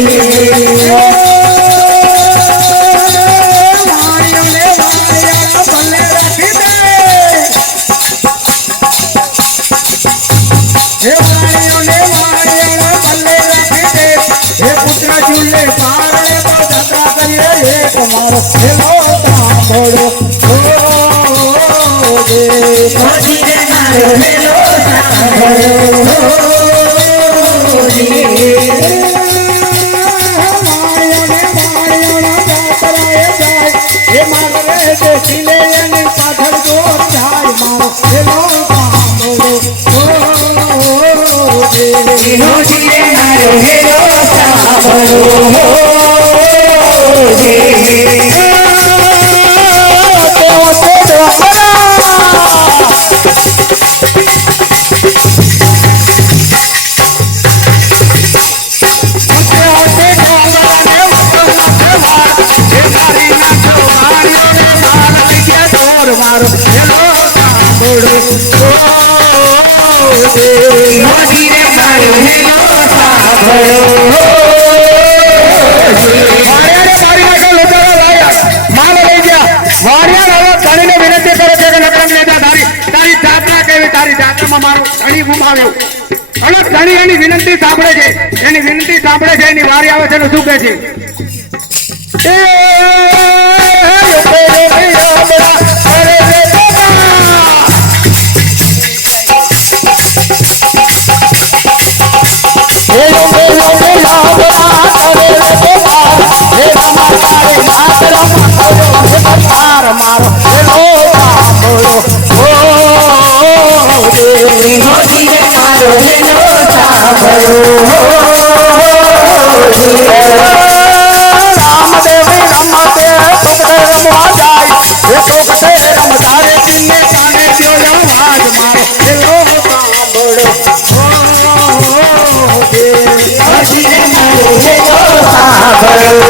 Yeah. મારો hello સાંભળો. ઓ જે રે મારો હેલો સાંભળો હેલો હોજી મારો હેલો વિનંતી સાંભળે છે એની વિનંતી સાંભળે છે એની વારી આવે છે શું કહે છે રે મારો હેલો મારો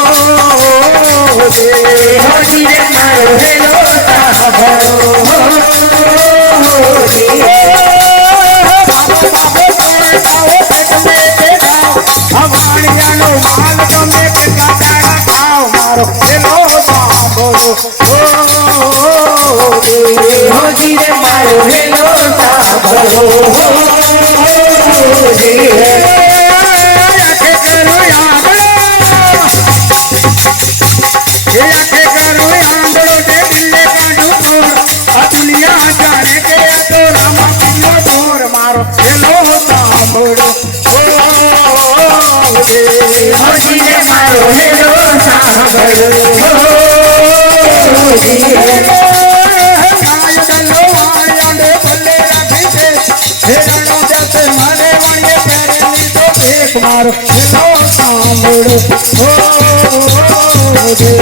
હોજી રે મારો હેલો મારો હેલો સાંભળો. હોજી રે મારો હેલો મારો હેલો સાંભળો હેલો સાંભળો હોજી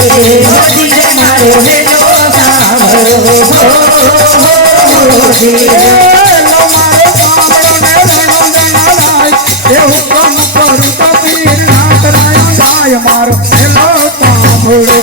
મારો સાંભળો